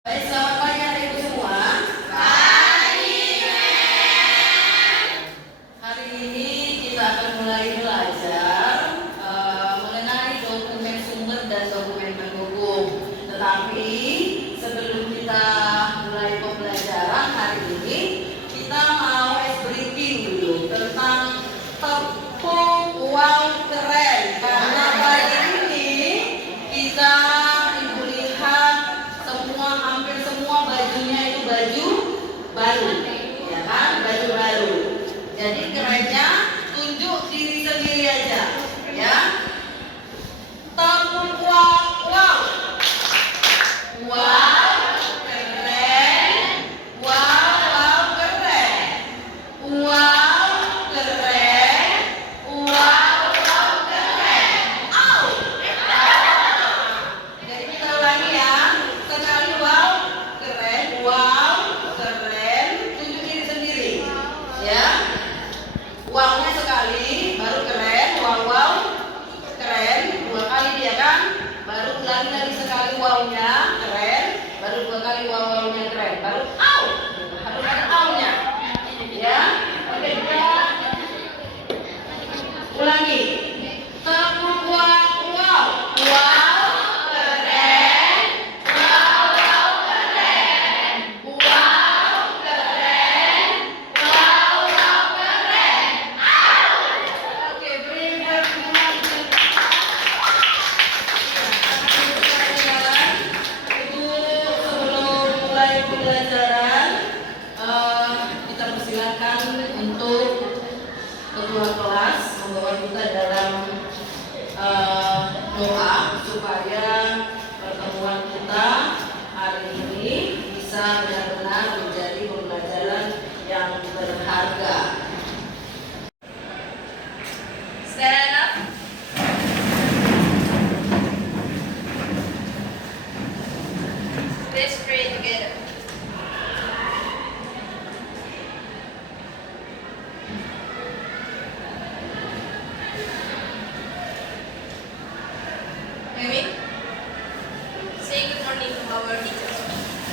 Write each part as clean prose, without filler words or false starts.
Baik, selamat pagi Anak Ibu semua. Hari ini kita akan mulai belajar mengenai dokumen sumber dan dokumen pendukung. Tetapi sebelum kita mulai pembelajaran hari ini, kita mau briefing dulu tentang tepung uang keren. Karena pagi ini kita hampir semua bajunya itu baju baru, ya kan? Baju baru. Jadi kerennya tunjuk diri sendiri aja, ya. Tepuk wow, wow, wow, keren, wow, wow, keren, wow, keren, wow, wow, keren. Au. Jadi kita ulangi ya. Sekali wow, keren, tunjuk diri sendiri, ya. Wow-nya sekali, baru keren, wow, keren, dua kali dia kan, baru ulangi lagi sekali wow-nya, keren, baru dua kali wow-nya keren, baru au, harus ada au-nya, ya. Oke, kita ulangi. Tepuk wow, wow, wow. Kita persilakan untuk ketua kelas membawa kita dalam doa supaya pertemuan kita hari ini bisa benar-benar menjadi pembelajaran yang berharga. Stand up. Let's pray together. Maybe say good morning to our teachers.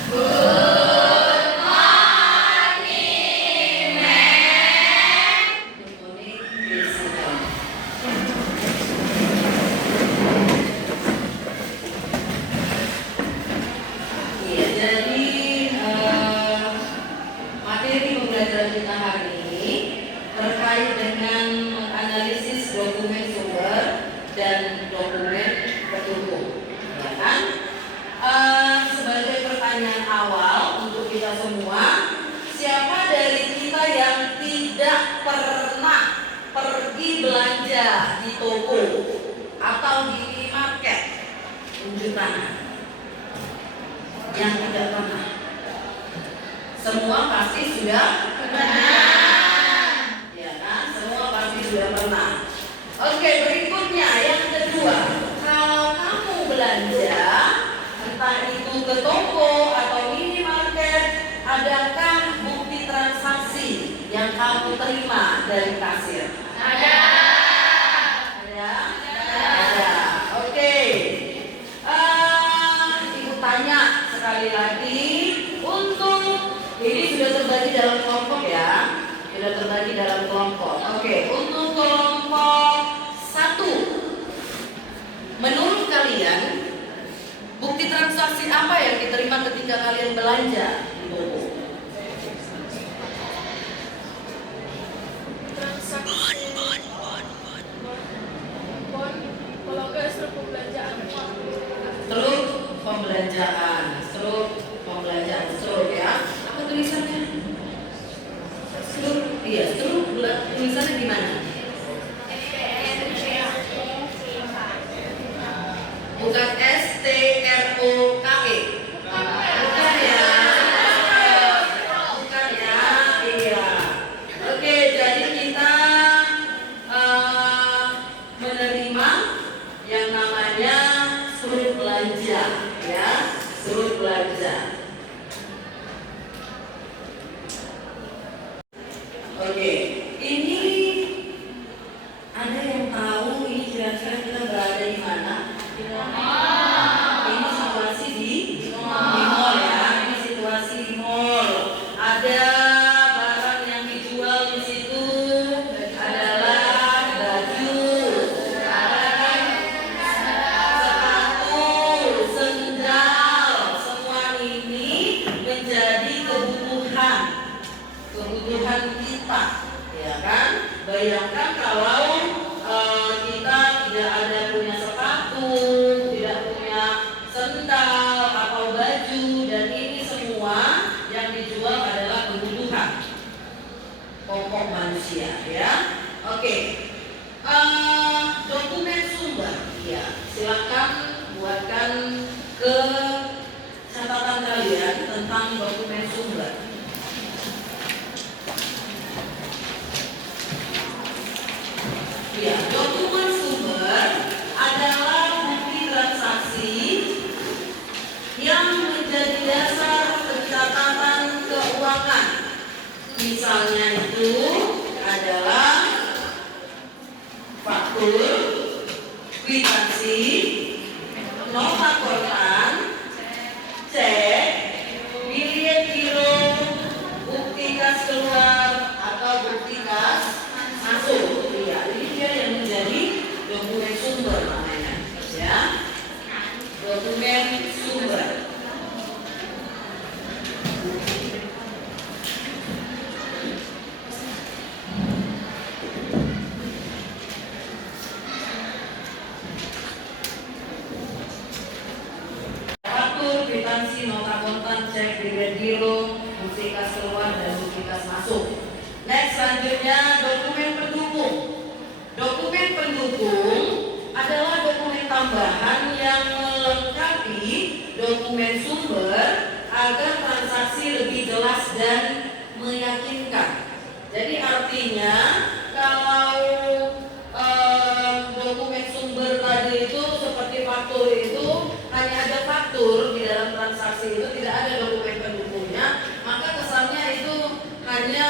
Good morning, ma'am. Good morning, please sit down. Iya, jadi materi pembelajaran kita hari ini terkait dengan menganalisis dokumen sumber dan dokumen pendukung, ya kan? Sebagai pertanyaan awal untuk kita semua, siapa dari kita yang tidak pernah pergi belanja di toko atau di minimarket? Tunjuk tangan. Yang tidak pernah. Semua pasti sudah pernah. Ya kan? Semua pasti sudah pernah. Oke, berikutnya yang kedua, kalau kamu belanja, entah itu ke toko atau minimarket, adakah bukti transaksi yang kamu terima dari kasir? Ada. Ada? Ada. Oke. Ibu tanya sekali lagi, untuk ini sudah terbagi dalam kelompok ya, sudah terbagi dalam kelompok. Oke, untuk kelompok 1, menurut kalian bukti transaksi apa yang diterima ketika kalian belanja di toko? Transaksi kalau enggak struk pembelanjaan. Struk ya. Apa tulisannya? Struk, iya, struk tulisannya di mana? Bukan STROKE. Bukan ya. kebutuhan kita, ya kan? Bayangkan kalau kita tidak ada punya sepatu, tidak punya sendal atau baju, dan ini semua yang dijual adalah kebutuhan pokok manusia, ya. Oke. Dokumen sumber, ya. Silakan buatkan ke catatan kalian tentang dokumen sumber. Ya, dokumen sumber adalah bukti transaksi yang menjadi dasar pencatatan keuangan. Misalnya itu adalah faktur, kwitansi, nota kontan, cek, bilet giro, bukti kas keluar atau bukti kas masuk. Ya, ini dia yang menjadi dokumen sumber namanya, ya. Dokumen sumber. Kwitansi, nota kontan, cek, bilet giro, bukti kas keluar dan bukti kas masuk. Next, selanjutnya dokumen pendukung. Dokumen pendukung adalah dokumen tambahan yang melengkapi dokumen sumber agar transaksi lebih jelas dan meyakinkan. Jadi artinya kalau dokumen sumber tadi itu seperti faktur itu hanya ada faktur di dalam transaksi itu, tidak ada dokumen pendukungnya, maka kesannya itu hanya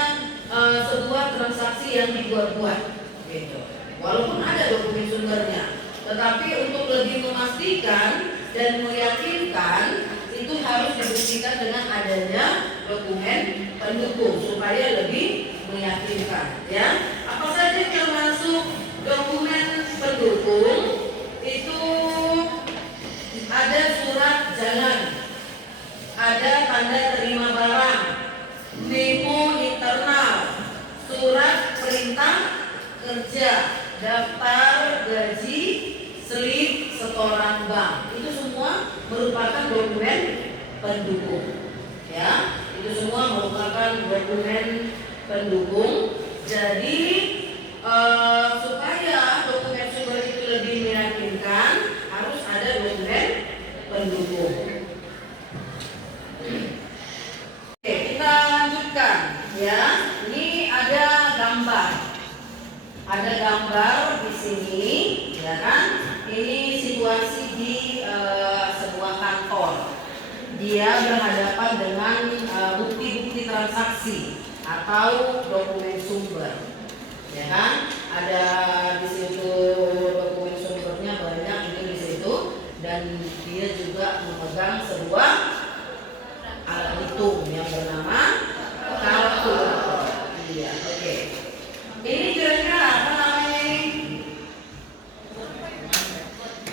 sebuah transaksi yang dibuat-buat, gitu. Walaupun ada dokumen sumbernya, tetapi untuk lebih memastikan dan meyakinkan itu harus dibuktikan dengan adanya dokumen pendukung supaya lebih meyakinkan, ya. Apa saja yang termasuk dokumen pendukung? Itu ada surat jalan, ada tanda terima barang, memo internal, surat perintah kerja, daftar gaji, slip setoran bank. Itu semua merupakan dokumen pendukung, ya. Itu semua merupakan dokumen pendukung. Jadi supaya dokumen sumber itu lebih meyakinkan, harus ada dokumen pendukung. Oke, kita lanjutkan, ya. Ini ada gambar. Ada gambar di sini, ya kan? Ini situasi di sebuah kantor. Dia berhadapan dengan bukti-bukti transaksi atau dokumen sumber, ya kan? Ada di situ dokumen sumbernya banyak itu di situ, dan dia juga memegang sebuah alat hitung yang bernama kalkulator. Iya, oke. Ini kira-kira apa namanya ini?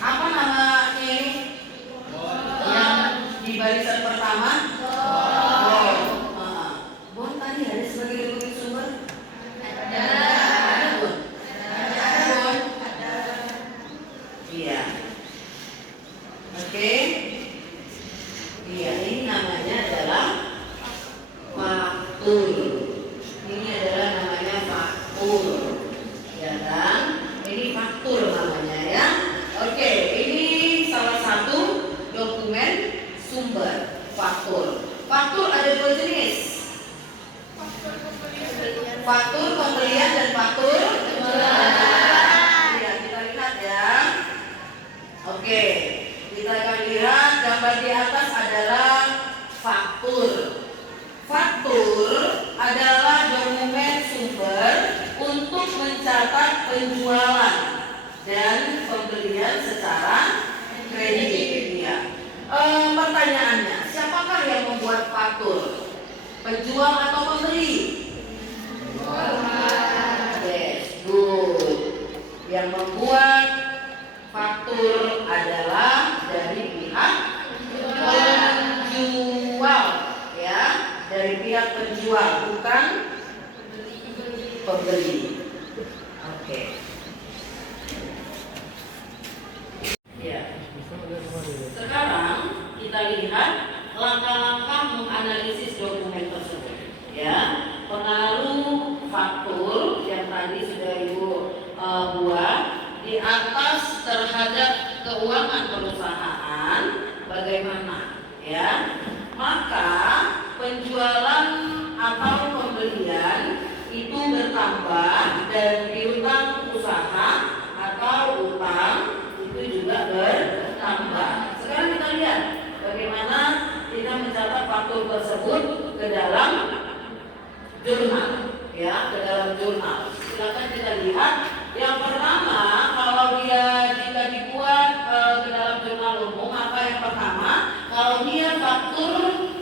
Apa namanya ini? Yang di barisan pertama? Bon tadi ada sebagai dokumen sumber? Ada Bon? Ada Bon? Iya. Oke. Iya, ini namanya adalah faktur. Ini adalah namanya faktur, ya kan? Ini faktur namanya, ya. Oke, ini salah satu dokumen sumber faktur. Faktur ada dua jenis. Faktur pembelian dan faktur jualan. Ya, kita lihat ya. Oke, kita akan lihat gambar di atas adalah faktur. Faktur adalah dokumen sumber untuk mencatat penjualan dan pembelian secara kredit. Ya. Pertanyaannya, siapakah yang membuat faktur? Penjual atau pembeli? Yes, good. Yang membuat faktur adalah dari pihak penjual, ya, dari pihak penjual, bukan pembeli. Oke. Ya. Sekarang kita lihat langkah-langkah menganalisis dokumen tersebut. Ya, pengaruh faktur yang tadi sudah Ibu buat di atas terhadap keuangan perusahaan bagaimana? Ya, maka penjualan atau pembelian itu bertambah dan piutang usaha atau utang itu juga bertambah. Sekarang kita lihat bagaimana kita mencatat faktur tersebut ke dalam jurnal, ya, ke dalam jurnal. Silakan kita lihat. Yang pertama, kalau dia jika dibuat ke dalam jurnal umum, maka yang pertama, kalau dia faktur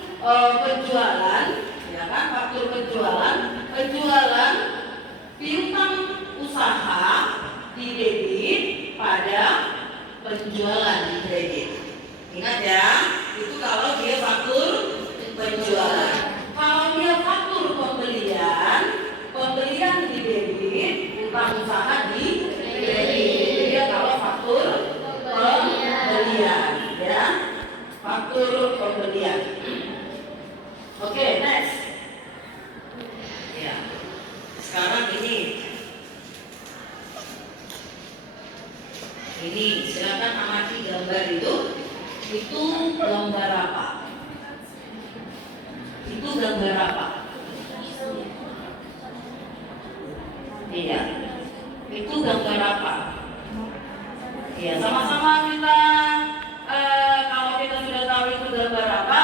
penjualan, ya kan, faktur penjualan piutang usaha di debit pada penjualan di kredit. Ingat ya, itu kalau dia faktur penjualan. Kalau dia faktur pembelian di debit, utang usaha di kredit. Dia kalau faktur pembelian, ya, faktur pembelian. Oke, next. Ya, sekarang ini silakan amati gambar itu. Itu gambar apa? Itu gambar apa? Iya. Itu gambar apa? Iya, sama-sama kita kalau kita sudah tahu itu gambar apa?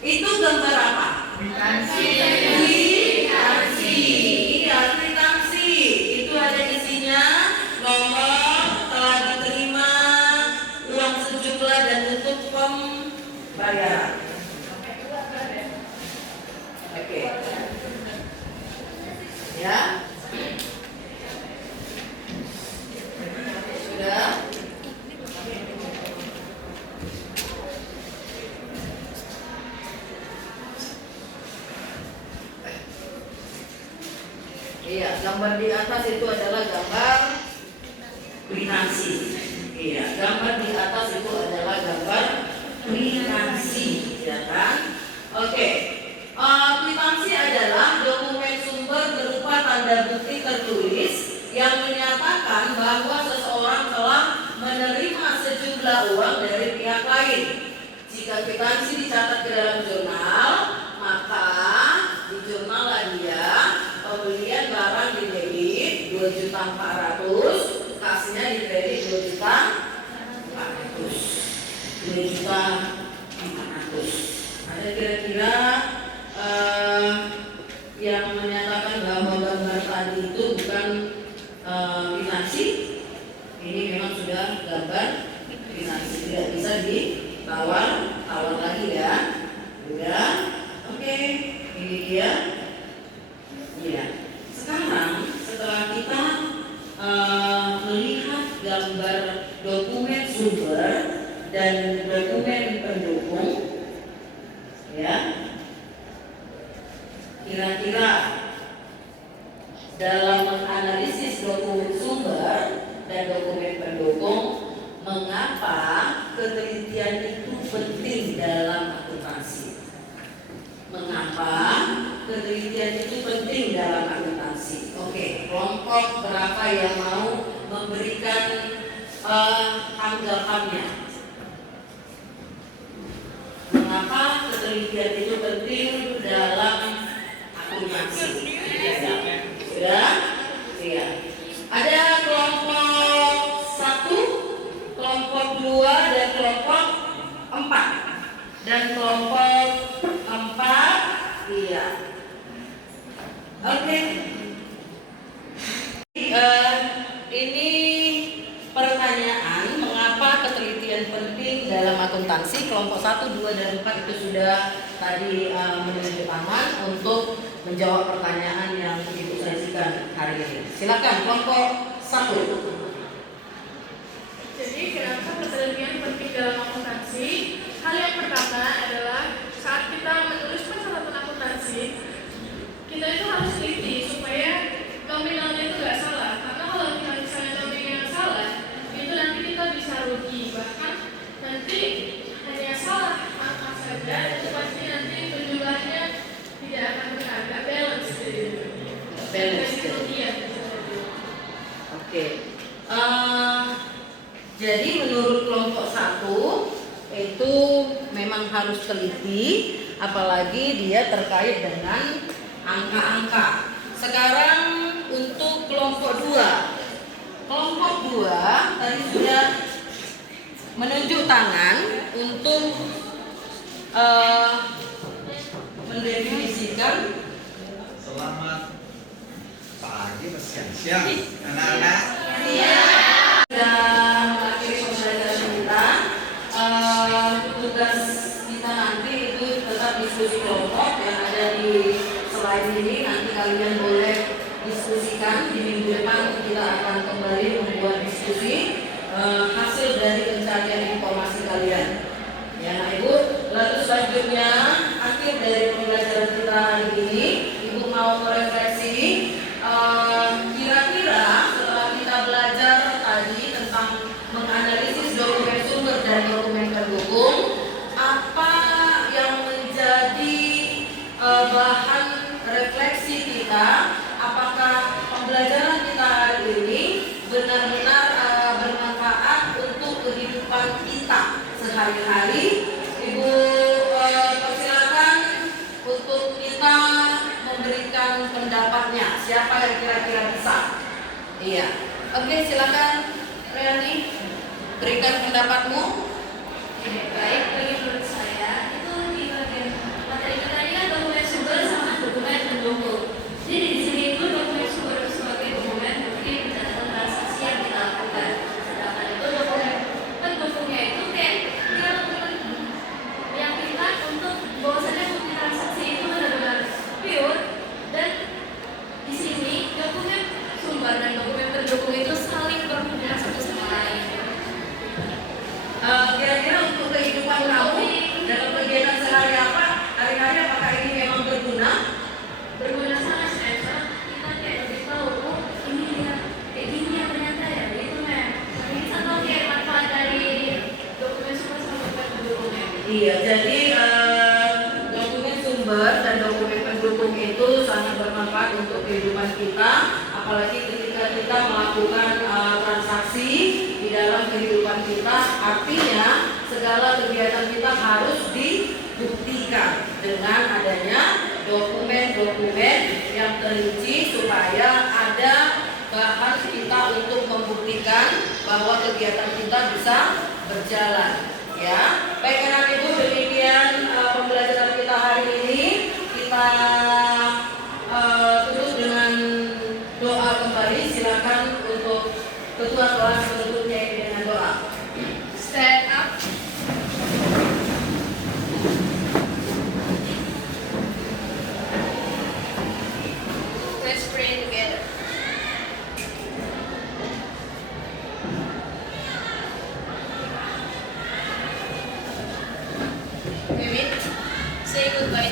Itu gambar apa? Kwitansi. Iya, kwitansi. Itu ada isinya nomor telah diterima, uang sejumlah dan bentuk pembayaran. Oke. Ya. Sudah. Iya, gambar di atas itu adalah gambar kwitansi. Iya, gambar di atas itu adalah gambar kwitansi, ya kan? Oke. Kwitansi adalah dokumen sumber berupa tanda bukti tertulis yang menyatakan bahwa seseorang telah menerima sejumlah uang dari pihak lain. Jika kwitansi dicatat ke dalam jurnal, maka di jurnal lah dia pembelian barang di debit 2.400.000, kasnya di kredit 2.400.000. 2.400.000. Ada kira-kira yang menyatakan bahwa gambar tadi itu bukan kwitansi. Ini memang sudah gambar kwitansi, tidak bisa ditawar lagi ya. Sudah, oke. Ini dia. Ya. Sekarang setelah kita melihat gambar dokumen sumber dan dokumen pendukung, ya, kira-kira dalam menganalisis dokumen sumber dan dokumen pendukung, mengapa ketelitian itu penting dalam akuntansi? Mengapa ketelitian itu penting dalam akuntansi? Oke, kelompok berapa yang mau memberikan anggapannya? Mengapa ketelitian itu penting dalam akuntansi? Sudah? Iya. Ada kelompok 1, kelompok 2, dan kelompok 4. Dan kelompok 4, iya. Oke. Ini pertanyaan mengapa ketelitian penting dalam akuntansi. Kelompok 1, 2, dan 4 itu sudah tadi menunjuk tangan untuk menjawab pertanyaan yang Ibu sajikan hari ini. Silakan kelompok 1. Jadi kenapa ketelitian penting dalam akuntansi? Hal yang pertama adalah saat kita menulis persyaratan akuntansi, kita itu harus teliti Ya, itu pasti nanti penjualannya tidak akan agak balance gitu. Balance gitu. Iya. Oke. Jadi menurut kelompok 1 itu memang harus teliti, apalagi dia terkait dengan angka-angka. Sekarang untuk kelompok 2. Kelompok 2 tadi sudah menunjuk tangan untuk mendefinisikan. Selamat pagi, siang anak-anak. Sudah mengakhiri pembelajaran kita. Tugas kita nanti itu tetap diskusi kelompok yang ada di slide ini. Nanti kalian boleh diskusikan. Di minggu depan kita akan kembali membuat diskusi hasil dari pencarian informasi kalian. Ya, nah Ibu, lalu selanjutnya akhir dari pembelajaran kita hari ini, Ibu mau merefleksi kira-kira setelah kita belajar tadi tentang menganalisis dokumen sumber dan dokumen pendukung, apa yang menjadi bahan refleksi kita? Apakah pembelajaran kita hari ini benar-benar bermanfaat untuk kehidupan kita sehari-hari? Ibu persilakan untuk kita memberikan pendapatnya. Siapa yang kira-kira bisa? Iya. Oke, silakan Riani, berikan pendapatmu. Baik, bagi menurut saya itu di bagian materi kita ini kan dokumen sumber sama dokumen pendukung. Jadi di sini itu dokumen sumber sebagai dokumen bukti pencatatan transaksi yang kita lakukan. Sedangkan itu dokumen pendukungnya itu kayak dia dokumen yang kita untuk bahwasannya bukti transaksi itu benar-benar pure, dan di sini dokumen sumber dan dokumen pendukung itu saling berhubungan satu sama lain. Kira-kira untuk kehidupan kamu dalam kegiatan hari-hari apakah ini memang berguna? Berguna sangat, karena kita kayak lebih tahu, oh ini dia kayak gini ya ternyata ya, itu mem. Ini kita tahu kayak manfaat dari dokumen sumber sama dokumen pendukungnya. Iya, jadi dokumen sumber dan dokumen pendukung itu sangat bermanfaat untuk kehidupan kita, apalagi ketika kita melakukan transaksi di dalam kehidupan kita. Artinya segala kegiatan kita harus dibuktikan dengan adanya dokumen-dokumen yang terinci supaya ada bahan kita untuk membuktikan bahwa kegiatan kita bisa berjalan. Ya, baik anak ibu, demikian pembelajaran kita hari ini. Kita tutup dengan doa kembali. Silakan untuk ketua kelas menutupnya ini dengan doa. Stand up. Let's pray together. Say goodbye